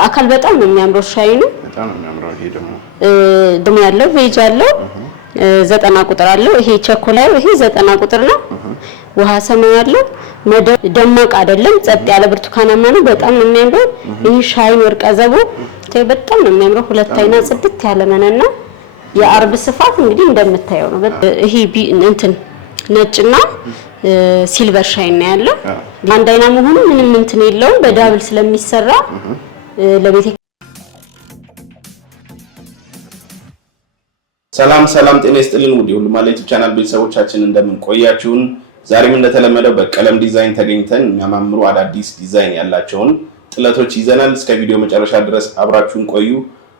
በአካል በጣም ነው የሚያምረው ሻይኑ በጣም ነው የሚያምረው ይሄ ደግሞ ያለው ቬጅ አለው 90 ቁጥር አለው ይሄ ቸኮላው ይሄ 90 ቁጥር ነው ውሃ ሰማያዊ አለው ደማቅ አይደለም ጸጥ ያለ ብርቱካናማ ነው በጣም ነው የሚያምረው ይሄ ሻይን ወርቀ ዘቦ በጣም ነው የሚያምረው ሁለት አይና ጽድት ያለ መነና የአርብ ስፋት እንግዲህ እንደምታየው ነው ይሄ እንትን ነጭና ሲልቨር ሻይን ነው ያለው አንድ አይና መሆኑ ምንም እንትን የለውም በዳብል ስለሚሰራ ለቤት ሰላም ጤና ይስጥልን ውድ ሁሉ ማለት ቻናል ቤተሰቦቻችን እንደምን ቆያችሁን ዛሬም እንደተለመደው በቀለም ዲዛይን ተገኝተን የሚያማምሩ አዳዲስ ዲዛይን ያላቸውን ጥለቶች ይዘናል እስከ ቪዲዮ መጨረሻ ድረስ አብራችሁን ቆዩ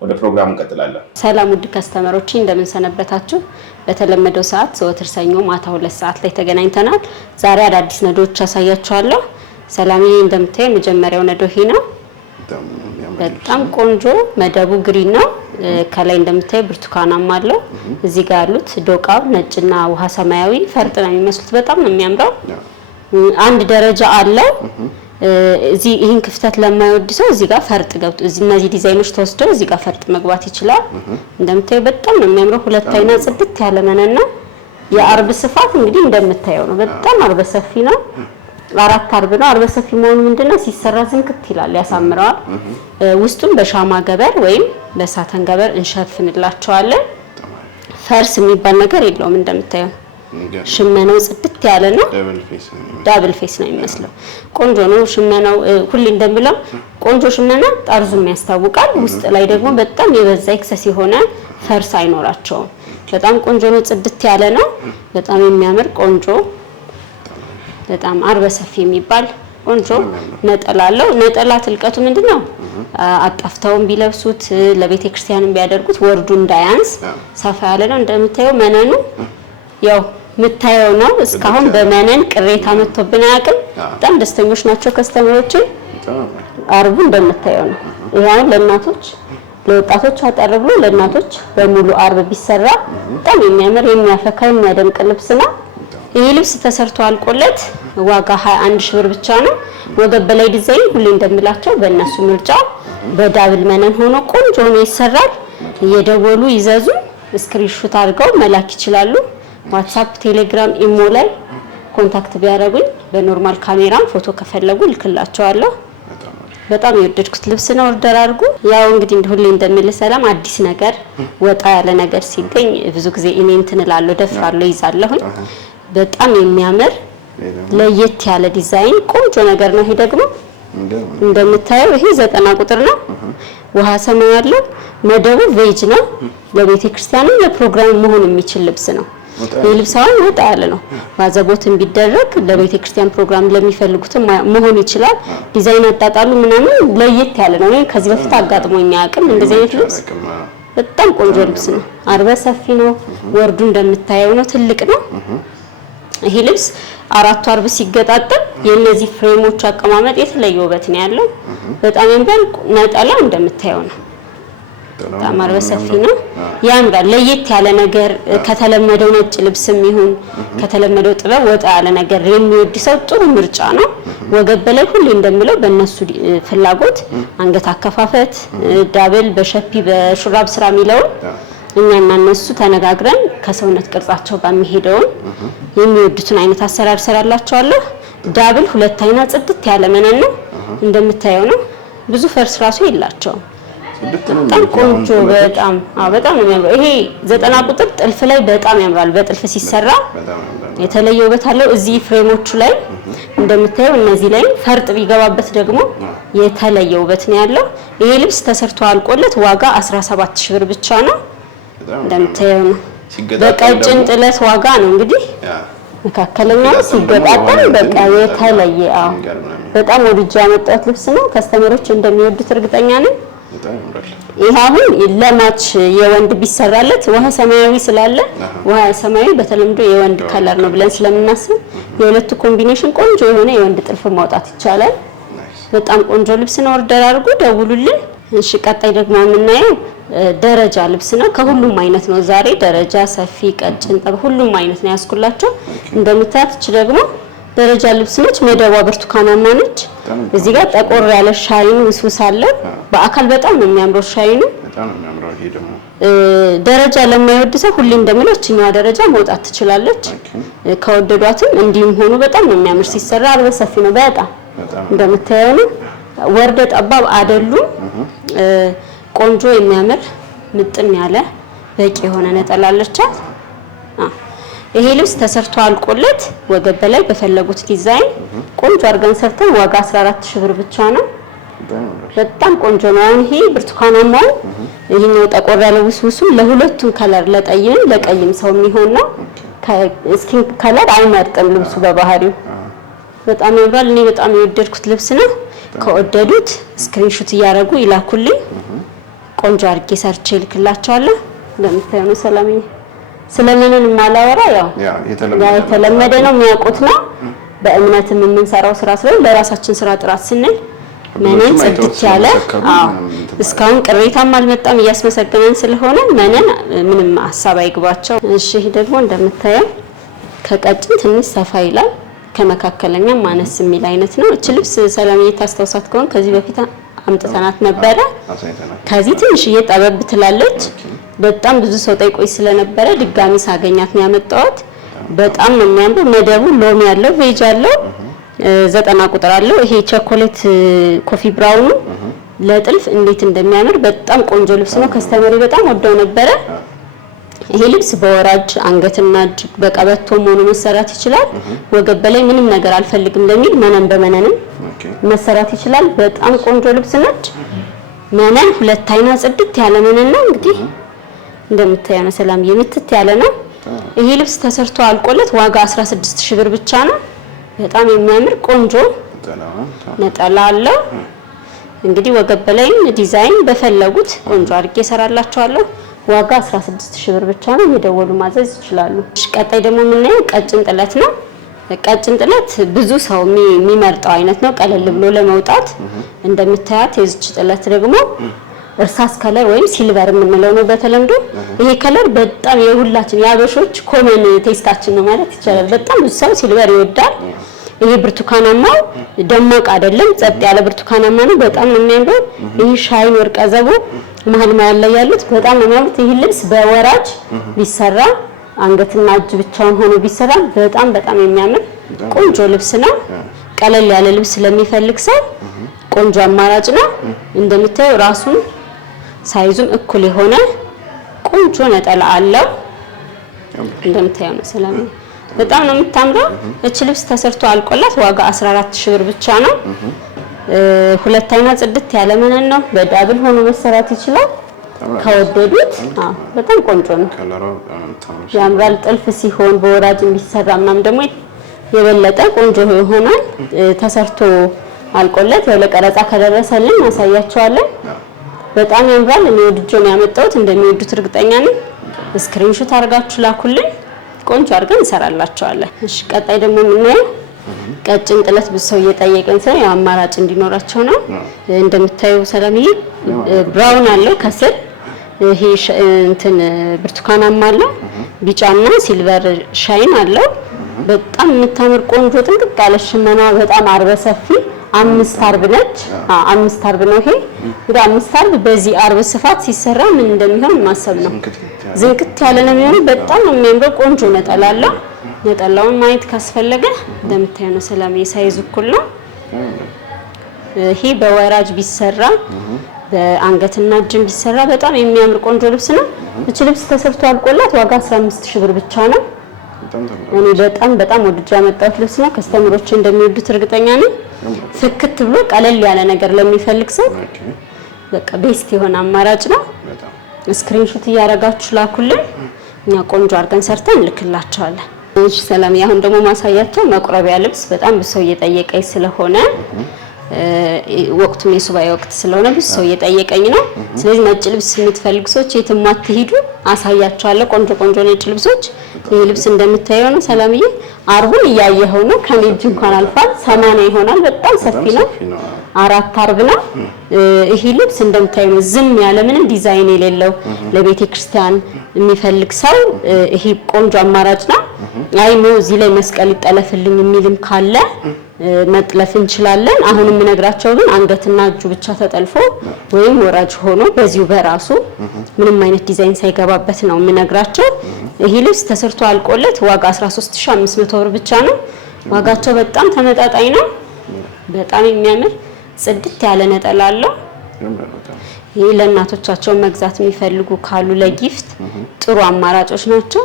ወደ ፕሮግራሙ እንቀጥላለን ሰላም ውድ ከስተመሮች እንደምን ሰነበታችሁ በተለመደው ሰዓት ዘወትር ሰኞ ማታ 2 ሰዓት ላይ ተገናኝተናል ዛሬ አዳዲስ ነዶች አሳያችኋለሁ ሰላምዬ እንደምታየው መጀመሪያው ነዶ ይሄ ነው በጣም ቆንጆ መደቡ ግሪን ነው ከላይ እንደምታየው ብርቱካናማ አለው እዚህ ጋር ያሉት ዶቃው ነጭና ውሃ ሰማያዊ ፈርጥ ነው የሚመስሉት በጣም ነው የሚያምረው አንድ ደረጃ አለው እዚህ ይሄን ክፍተት ለማይወድ ሰው እዚህ ጋር ፈርጥ ገብቶ እነዚህ ዲዛይኖች ተወስደው እዚህ ጋር ፈርጥ መግባት ይችላል እንደምታየው በጣም ነው የሚያምረው ሁለት አይና ጽድት ያለ መነና የአርብ ስፋት እንግዲህ እንደምታየው ነው በጣም አርበ ሰፊ ነው አራት አርብ ነው አርበ ሰፊ መሆኑ ምንድነው ሲሰራ ዝንክት ይላል ያሳምረዋል ውስጡን በሻማ ገበር ወይም በሳተን ገበር እንሸፍንላቸዋለን ፈርስ የሚባል ነገር የለውም እንደምታየው ሽመናው ጽድት ያለ ነው ዳብል ፌስ ነው የሚመስለው ቆንጆ ነው ሽመናው ሁሉ እንደምለው ቆንጆ ሽመና ጣርዙም ያስታውቃል ውስጥ ላይ ደግሞ በጣም የበዛ ኤክሰስ የሆነ ፈርስ አይኖራቸውም በጣም ቆንጆ ነው ጽድት ያለ ነው በጣም የሚያምር ቆንጆ በጣም አርበ ሰፊ የሚባል ቆንጆ ነጠላለው ነጠላ ትልቀቱ ምንድነው አጣፍታውን ቢለብሱት ለቤተ ክርስቲያንም ቢያደርጉት ወርዱ እንዳያንስ ሰፋ ያለ ነው እንደምታየው መነኑ ያው ምታየው ነው እስካሁን በመነን ቅሬታ መጥቶብን አያውቅም በጣም ደስተኞች ናቸው ከስተመሮች አርቡ እንደምታየው ነው ይሄን ለእናቶች ለወጣቶች አጠርብሎ ለእናቶች በሙሉ አርብ ቢሰራ በጣም የሚያምር የሚያፈካ የሚያደምቅ ልብስ ነው ይሄ ልብስ ተሰርቶ አልቆለት ዋጋ 21 ሺህ ብር ብቻ ነው ወገብ በላይ ዲዛይን ሁሉ እንደምላቸው በእነሱ ምርጫ በዳብል መነን ሆኖ ቆንጆ ነው ይሰራል እየደወሉ ይዘዙ ስክሪንሾት አድርገው መላክ ይችላሉ ዋትስአፕ ቴሌግራም ኢሞ ላይ ኮንታክት ቢያደርጉኝ በኖርማል ካሜራም ፎቶ ከፈለጉ ልክላቸዋለሁ በጣም የወደድኩት ልብስ ነው ኦርደር አድርጉ ያው እንግዲህ ሁሌ እንደምልህ ሰላም አዲስ ነገር ወጣ ያለ ነገር ሲገኝ ብዙ ጊዜ እኔ እንትን እላለሁ ደፍራለሁ ይዛለሁ በጣም የሚያምር ለየት ያለ ዲዛይን ቆንጆ ነገር ነው ይሄ ደግሞ እንደምታየው ይሄ 90 ቁጥር ነው ውሃ ሰማያዊ ያለው መደቡ ቬጅ ነው ለቤተ ክርስቲያንም ለፕሮግራም መሆን የሚችል ልብስ ነው የልብሳውን ወጣ ያለ ነው ባዘቦትን ቢደረግ ለቤተ ክርስቲያን ፕሮግራም ለሚፈልጉት መሆን ይችላል ዲዛይን አጣጣሉ ምናምን ለየት ያለ ነው ከዚህ በፊት አጋጥሞኝ ያቅም እንደዚህ አይነት ልብስ በጣም ቆንጆ ልብስ ነው አርበ ሰፊ ነው ወርዱ እንደምታየው ነው ትልቅ ነው ይሄ ልብስ አራቱ አርብ ሲገጣጠም የነዚህ ፍሬሞች አቀማመጥ የተለየ ውበት ነው ያለው በጣም ያምራል ነጠላ እንደምታየው ነው በጣም አርበ ሰፊ ነው ያምራል ለየት ያለ ነገር ከተለመደው ነጭ ልብስም ይሁን ከተለመደው ጥበብ ወጣ ያለ ነገር የሚወድ ሰው ጥሩ ምርጫ ነው ወገብ በላይ ሁሉ እንደምለው በእነሱ ፍላጎት አንገት አከፋፈት ዳብል በሸፒ በሹራብ ስራ የሚለው እኛና እነሱ ተነጋግረን ከሰውነት ቅርጻቸው ጋር የሚሄደው የሚወዱትን አይነት አሰራር ሰራላቸዋለሁ ዳብል ሁለት አይና ጽድት ያለ መነን ነው እንደምታየው ነው ብዙ ፈርስ ራሱ የላቸው በጣም ቆንጆ በጣም ነው የሚያምረው ይሄ 90 ቁጥር ጥልፍ ላይ በጣም ያምራል በጥልፍ ሲሰራ የተለየ ውበት አለው እዚህ ፍሬሞቹ ላይ እንደምታየው እነዚህ ላይ ፈርጥ ቢገባበት ደግሞ የተለየ ውበት ነው ያለው ይሄ ልብስ ተሰርቶ አልቆለት ዋጋ 17 ሺህ ብር ብቻ ነው እንደምታየው ነው በቀጭን ጥለት ዋጋ ነው እንግዲህ መካከለኛ ሲገጣጠም በቃ የተለየ በጣም ወድጄ ያመጣሁት ልብስ ነው ከስተመሮች እንደሚወዱት እርግጠኛ ነኝ ይሄ አሁን ለማች የወንድ ቢሰራለት ውሃ ሰማያዊ ስላለ ውሃ ሰማያዊ በተለምዶ የወንድ ከለር ነው ብለን ስለምናስብ የሁለቱ ኮምቢኔሽን ቆንጆ የሆነ የወንድ ጥልፍ ማውጣት ይቻላል በጣም ቆንጆ ልብስ ነው ኦርደር አድርጉ ደውሉልን እሺ ቀጣይ ደግሞ የምናየው ደረጃ ልብስ ነው ከሁሉም አይነት ነው ዛሬ ደረጃ ሰፊ ቀጭን ሁሉም አይነት ነው ያስኩላችሁ እንደምታዩት እቺ ደግሞ ደረጃ ልብስ ነች። መደቧ ብርቱካናማ ነች። እዚህ ጋር ጠቆር ያለ ሻይኑ ውስውስ አለ። በአካል በጣም ነው የሚያምረው ሻይኑ። በጣም ነው የሚያምረው። ይሄ ደግሞ ደረጃ ለማይወድ ሰው ሁሌ እንደምለው እችኛዋ ደረጃ መውጣት ትችላለች። ከወደዷትም እንዲሁም ሆኖ በጣም ነው የሚያምር ሲሰራ። አርበ ሰፊ ነው በጣም እንደምታየው ነው። ወርደ ጠባብ አይደሉም። ቆንጆ የሚያምር ምጥን ያለ በቂ የሆነ ነጠላ አለቻት። ይሄ ልብስ ተሰርቶ አልቆለት ወገብ በላይ በፈለጉት ዲዛይን ቆንጆ አድርገን ሰርተን ዋጋ 14000 ብር ብቻ ነው። በጣም ቆንጆ ነው። አሁን ይሄ ብርቱካናማው ይሄኛው ጠቆር ያለው ውስውሱ ለሁለቱም ከለር ለጠይም ለቀይም ሰው የሚሆን ነው። ስኪን ከለር አይመርጥም ልብሱ በባህሪው በጣም ያምራል። እኔ በጣም የወደድኩት ልብስ ነው። ከወደዱት ስክሪንሾት እያደረጉ ይላኩልኝ። ቆንጆ አድርጌ ሰርቼ ልክላቸዋለሁ። እንደምታዩ ነው ሰላምዬ። ስለምንን ማላወራ ያው የተለመደ ነው የሚያውቁት ነው። በእምነትም የምንሰራው ስራ ስለሆነ ለራሳችን ስራ ጥራት ስንል መነን ጽድት ያለ እስካሁን ቅሬታም አልመጣም እያስመሰገነን ስለሆነ መነን ምንም ሐሳብ አይግባቸው። እሺ ይሄ ደግሞ እንደምታየው ከቀጭን ትንሽ ሰፋ ይላል ከመካከለኛ ማነስ የሚል አይነት ነው። እቺ ልብስ ሰላምዬ ታስታውሳት ከሆነ ከዚህ በፊት አምጥተናት ነበረ። ከዚህ ትንሽ እየጠበብ ትላለች። በጣም ብዙ ሰው ጠይቆይ ስለነበረ ድጋሚ ሳገኛት ነው ያመጣሁት። በጣም ነው የሚያምረው። መደቡ ሎሚ ያለው ቬጅ ያለው 90 ቁጥር አለው። ይሄ ቸኮሌት ኮፊ ብራውኑ ለጥልፍ እንዴት እንደሚያምር በጣም ቆንጆ ልብስ ነው። ከስተመሪ በጣም ወደው ነበረ። ይሄ ልብስ በወራጅ አንገትና እጅ በቀበቶ ሆኖ መሰራት ይችላል። ወገብ በላይ ምንም ነገር አልፈልግም ለሚል መነን በመነንም መሰራት ይችላል። በጣም ቆንጆ ልብስ ነች። መነን ሁለት አይና ጽድት ያለ መነን ነው። እንግዲህ እንደምታየው ነው ሰላም የምትት ያለ ነው። ይሄ ልብስ ተሰርቶ አልቆለት ዋጋ 16000 ብር ብቻ ነው። በጣም የሚያምር ቆንጆ ነጠላ አለው። እንግዲህ ወገብ በላይም ዲዛይን በፈለጉት ቆንጆ አድርጌ እሰራላችኋለሁ። ዋጋ 16000 ብር ብቻ ነው። እየደወሉ ማዘዝ ይችላሉ። ቀጣይ ደግሞ የምናየው ቀጭን ጥለት ነው። ቀጭን ጥለት ብዙ ሰው የሚመርጠው አይነት ነው ቀለል ብሎ ለመውጣት። እንደምታያት የዚች ጥለት ደግሞ እርሳስ ከለር ወይም ሲልቨር የምንለው ነው በተለምዶ። ይሄ ከለር በጣም የሁላችን የአበሾች ኮመን ቴስታችን ነው ማለት ይቻላል። በጣም ብዙ ሰው ሲልቨር ይወዳል። ይሄ ብርቱካናማው ደማቅ አይደለም፣ ጸጥ ያለ ብርቱካናማ ነው። በጣም ነው የሚያምረው። ይሄ ሻይን ወርቀ ዘቦ መሀል ላይ ያሉት በጣም ነው የሚያምሩት። ይሄ ልብስ በወራጅ ቢሰራ አንገትና እጅ ብቻውን ሆኖ ቢሰራ በጣም በጣም የሚያምር ቆንጆ ልብስ ነው። ቀለል ያለ ልብስ ለሚፈልግ ሰው ቆንጆ አማራጭ ነው። እንደምታየው ራሱን ሳይዙም እኩል የሆነ ቆንጆ ነጠላ አለው። እንደምታየው ነው ሰላም በጣም ነው የምታምረው። እቺ ልብስ ተሰርቶ አልቆላት ዋጋ 14000 ብር ብቻ ነው። ሁለት አይና ጽድት ያለ መነን ነው። በዳብል ሆኖ መሰራት ይችላል ከወደዱት። በጣም ቆንጆ ነው። ያምራል። ጥልፍ ሲሆን በወራጅ የሚሰራ ምናምን ደግሞ የበለጠ ቆንጆ ይሆናል። ተሰርቶ አልቆለት ያው ለቀረጻ ከደረሰልን ማሳያቸዋለን። በጣም ያምራል። እኔ ወድጄ ነው ያመጣሁት። እንደሚወዱት እርግጠኛ ነኝ። ስክሪንሾት አድርጋችሁ ላኩልን። ቆንጆ አድርገን እንሰራላችኋለን። እሺ ቀጣይ ደግሞ የምናየው ቀጭን ጥለት ብዙ ሰው እየጠየቀን ስለሆነ ያው አማራጭ እንዲኖራቸው ነው። እንደምታዩ ሰላምዬ ብራውን አለው ከስር ይሄ እንትን ብርቱካናማ አለው፣ ቢጫና ሲልቨር ሻይን አለው። በጣም የምታምር ቆንጆ ጥንቅቅ ያለ ሽመና በጣም አርበ ሰፊ 5 አርብ ነች። 5 አርብ ነው ይሄ። እንግዲህ 5 አርብ በዚህ አርብ ስፋት ሲሰራ ምን እንደሚሆን ማሰብ ነው። ዝንቅት ያለ ነው የሚሆነው። በጣም ነው የሚያምረው። ቆንጆ ነጠላ አለው። ነጠላውን ማየት ካስፈለገ እንደምታየው ነው ሰላምዬ ሳይዝ እኩል ነው። ይሄ በወራጅ ቢሰራ በአንገትና እጅም ቢሰራ በጣም የሚያምር ቆንጆ ልብስ ነው። እቺ ልብስ ተሰርቶ አልቆላት ዋጋ 15000 ብር ብቻ ነው። እኔ በጣም ወድጄ ያመጣሁት ልብስ ነው። ከስተመሮች እንደሚወዱት እርግጠኛ ነኝ። ፍክት ብሎ ቀለል ያለ ነገር ለሚፈልግ ሰው በቃ ቤስት የሆነ አማራጭ ነው። ስክሪንሾት እያደረጋችሁ ላኩልን። እኛ ቆንጆ አድርገን ሰርተን እንልክላችኋለን። እሺ ሰላም፣ አሁን ደግሞ ማሳያቸው መቁረቢያ ልብስ በጣም ብዙ ሰው እየጠየቀኝ ስለሆነ ወቅቱም የሱባኤ ወቅት ስለሆነ ብዙ ሰው እየጠየቀኝ ነው። ስለዚህ ነጭ ልብስ የምትፈልጉ ሰዎች የትም አትሂዱ፣ አሳያችኋለሁ ቆንጆ ነጭ ልብሶች። ይሄ ልብስ እንደምታየው ነው ሰላምዬ። አርቡን እያየኸው ነው። ከኔ እጅ እንኳን አልፏል። 80 ይሆናል። በጣም ሰፊ ነው። 4 አርብ ነው። ይሄ ልብስ እንደምታየው ነው። ዝም ያለ ምንም ዲዛይን የሌለው ለቤተ ክርስቲያን የሚፈልግ ሰው ይሄ ቆንጆ አማራጭ ነው። አይ ነው እዚህ ላይ መስቀል ይጠለፍልኝ የሚልም ካለ መጥለፍ እንችላለን። አሁንም የምነግራቸው ግን አንገትና እጁ ብቻ ተጠልፎ ወይም ወራጅ ሆኖ በዚሁ በራሱ ምንም አይነት ዲዛይን ሳይገባበት ነው የምነግራቸው። ይሄ ልብስ ተሰርቶ አልቆለት ዋጋ 13500 ብር ብቻ ነው። ዋጋቸው በጣም ተመጣጣኝ ነው። በጣም የሚያምር ጽድት ያለ ነጠላ አለው። ይሄ ለእናቶቻቸው መግዛት የሚፈልጉ ካሉ ለጊፍት ጥሩ አማራጮች ናቸው።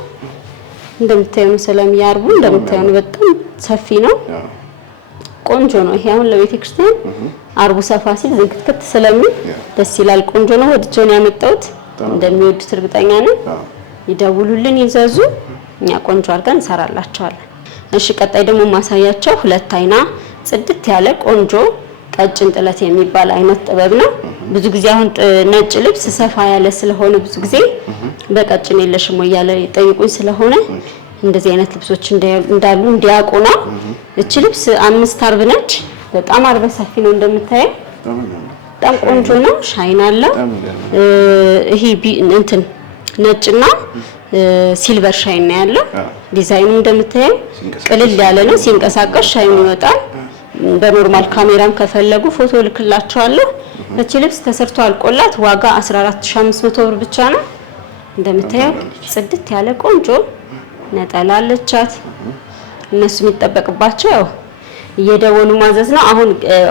እንደምታዩ ስለሚያርቡ እንደምታዩ በጣም ሰፊ ነው። ቆንጆ ነው። ይሄ አሁን ለቤተ ክርስቲያን አርቡ ሰፋ ሲል ዝግትክት ስለሚል ደስ ይላል። ቆንጆ ነው። ወድጆን ያመጣሁት እንደሚወዱት እርግጠኛ ነኝ። ይደውሉልን፣ ይዘዙ። እኛ ቆንጆ አድርገን እንሰራላቸዋለን። እሺ ቀጣይ ደግሞ ማሳያቸው ሁለት አይና ጽድት ያለ ቆንጆ ቀጭን ጥለት የሚባል አይነት ጥበብ ነው። ብዙ ጊዜ አሁን ነጭ ልብስ ሰፋ ያለ ስለሆነ ብዙ ጊዜ በቀጭን የለሽም ወይ ያለ ጠይቁኝ ስለሆነ እንደዚህ አይነት ልብሶች እንዳሉ እንዲያውቁ ነው። እቺ ልብስ 5 አርብ ነች። በጣም አርበ ሰፊ ነው እንደምታየው። በጣም ቆንጆ ነው። ሻይን አለው። ይሄ እንትን ነጭና ሲልቨር ሻይን ነው ያለው። ዲዛይኑ እንደምታየው ቅልል ያለ ነው። ሲንቀሳቀስ ሻይኑ ይወጣል። በኖርማል ካሜራም ከፈለጉ ፎቶ ልክላቸዋለሁ። እቺ ልብስ ተሰርቶ አልቆላት ዋጋ 14500 ብር ብቻ ነው። እንደምታየው ጽድት ያለ ቆንጆ ነጠላ አለቻት። እነሱ የሚጠበቅባቸው ያው እየደወሉ ማዘዝ ነው። አሁን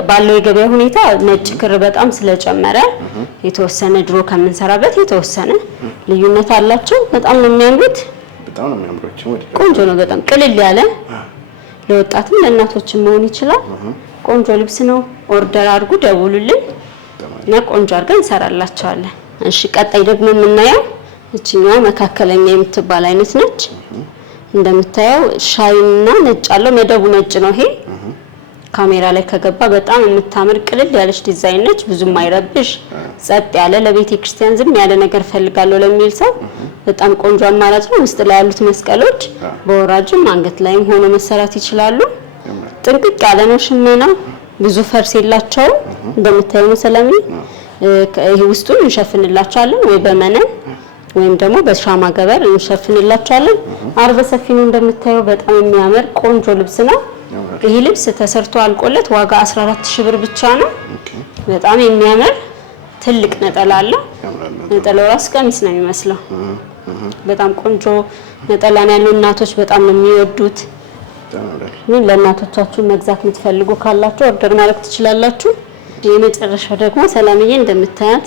ባለው የገበያ ሁኔታ ነጭ ክር በጣም ስለጨመረ የተወሰነ ድሮ ከምንሰራበት የተወሰነ ልዩነት አላቸው። በጣም ነው የሚያምሩት። በጣም ነው የሚያምሩት። ቆንጆ ነው። በጣም ቅልል ያለ ለወጣትም ለእናቶችም መሆን ይችላል። ቆንጆ ልብስ ነው። ኦርደር አድርጉ፣ ደውሉልን እና ቆንጆ አድርገን እንሰራላችኋለን። እሺ ቀጣይ ደግሞ የምናየው እቺኛው መካከለኛ የምትባል አይነት ነች። እንደምታየው ሻይና ነጭ አለው። መደቡ ነጭ ነው። ይሄ ካሜራ ላይ ከገባ በጣም የምታምር ቅልል ያለች ዲዛይን ነች። ብዙም አይረብሽ ጸጥ ያለ ለቤተ ክርስቲያን ዝም ያለ ነገር ፈልጋለሁ ለሚል ሰው በጣም ቆንጆ አማራጭ ነው። ውስጥ ላይ ያሉት መስቀሎች በወራጅም አንገት ላይም ሆኖ መሰራት ይችላሉ። ጥንቅቅ ያለ ነው። ሽመናው ብዙ ፈርስ የላቸውም። እንደምታዩ ነው። ሰላሚ ይሄ ውስጡን እንሸፍንላቸዋለን ወይ በመነን ወይም ደግሞ በሻማ ገበር እንሸፍንላቸዋለን። አርበ ሰፊ ነው። እንደምታዩ በጣም የሚያምር ቆንጆ ልብስ ነው። ይሄ ልብስ ተሰርቶ አልቆለት ዋጋ 14000 ብር ብቻ ነው። በጣም የሚያምር ትልቅ ነጠላ አለው። ነጠላው ራስ ቀሚስ ነው የሚመስለው። በጣም ቆንጆ ነጠላ ነው ያለው። እናቶች በጣም ነው የሚወዱት። ለእናቶቻችሁ መግዛት የምትፈልጉ ካላችሁ ኦርደር ማድረግ ትችላላችሁ። የመጨረሻው ደግሞ ሰላምዬ እንደምታያት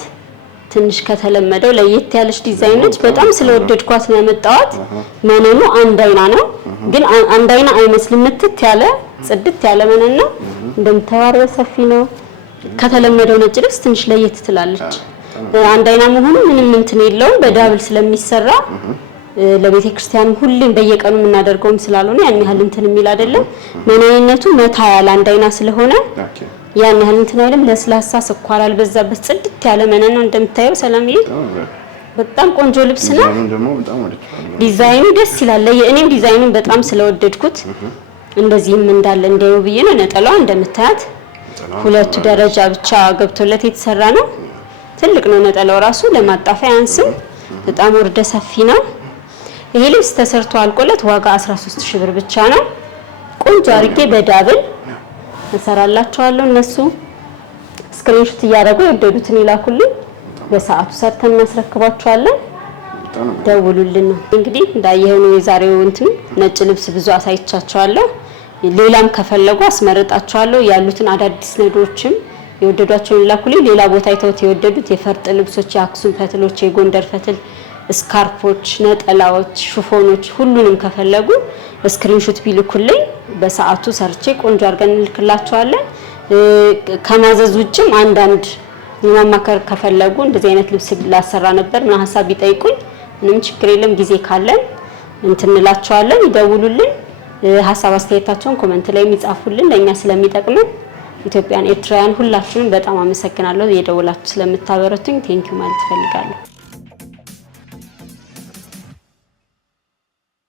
ትንሽ ከተለመደው ለየት ያለች ዲዛይን ነች። በጣም ስለወደድኳት ነው ያመጣኋት። መነኑ አንድ አይና ነው፣ ግን አንድ አይና አይመስልም። ምትት ያለ ጽድት ያለ መነን ነው። እንደምታዩት ሰፊ ነው። ከተለመደው ነጭ ልብስ ትንሽ ለየት ትላለች። አንድ አይና መሆኑ ምንም እንትን የለውም። በዳብል ስለሚሰራ ለቤተ ክርስቲያን ሁሌም በየቀኑ የምናደርገውም ስላልሆነ ያን ያህል እንትን የሚል አይደለም። መነንነቱ መታ ያለ አንድ አይና ስለሆነ ያን ያህል እንትን አይደለም። ለስላሳ ስኳር አልበዛበት ጽድት ያለ መነን ነው። እንደምታየው ሰላምዬ በጣም ቆንጆ ልብስ ነው። ዲዛይኑ ደስ ይላል። የእኔም ዲዛይኑን በጣም ስለወደድኩት እንደዚህም እንዳለ እንደው ብዬ ነው። ነጠላዋ እንደምታያት ሁለቱ ደረጃ ብቻ ገብቶለት የተሰራ ነው። ትልቅ ነው ነጠላው ራሱ ለማጣፈያ አንስም። በጣም ወርደ ሰፊ ነው። ይሄ ልብስ ተሰርቶ አልቆለት ዋጋ 13000 ብር ብቻ ነው። ቆንጆ አርጌ በዳብል እንሰራላችኋለሁ። እነሱ ስክሪንሾት እያደረጉ የወደዱትን ይላኩልኝ። በሰዓቱ ሰርተን እናስረክባችኋለን። ደውሉልን። እንግዲህ እንዳየኸው ነው የዛሬው እንትን ነጭ ልብስ ብዙ አሳይቻችኋለሁ። ሌላም ከፈለጉ አስመርጣችኋለሁ። ያሉትን አዳዲስ ነዶችም የወደዷቸውን ይላኩልኝ። ሌላ ቦታ አይተውት የወደዱት የፈርጥ ልብሶች፣ የአክሱም ፈትሎች፣ የጎንደር ፈትል፣ ስካርፖች፣ ነጠላዎች፣ ሹፎኖች ሁሉንም ከፈለጉ ስክሪንሾት ቢልኩልኝ በሰዓቱ ሰርቼ ቆንጆ አድርገን እንልክላቸዋለን። ከማዘዝ ውጭም አንዳንድ የማማከር ከፈለጉ እንደዚህ አይነት ልብስ ላሰራ ነበር እና ሐሳብ ቢጠይቁኝ ምንም ችግር የለም። ጊዜ ካለን እንትንላቸዋለን። ይደውሉልን። ሐሳብ አስተያየታቸውን ኮሜንት ላይ የሚጻፉልን ለኛ ስለሚጠቅመን ኢትዮጵያን ኤርትራውያን ሁላችሁንም በጣም አመሰግናለሁ። የደወላችሁ ስለምታበረቱኝ ቴንኪው ማለት ፈልጋለሁ።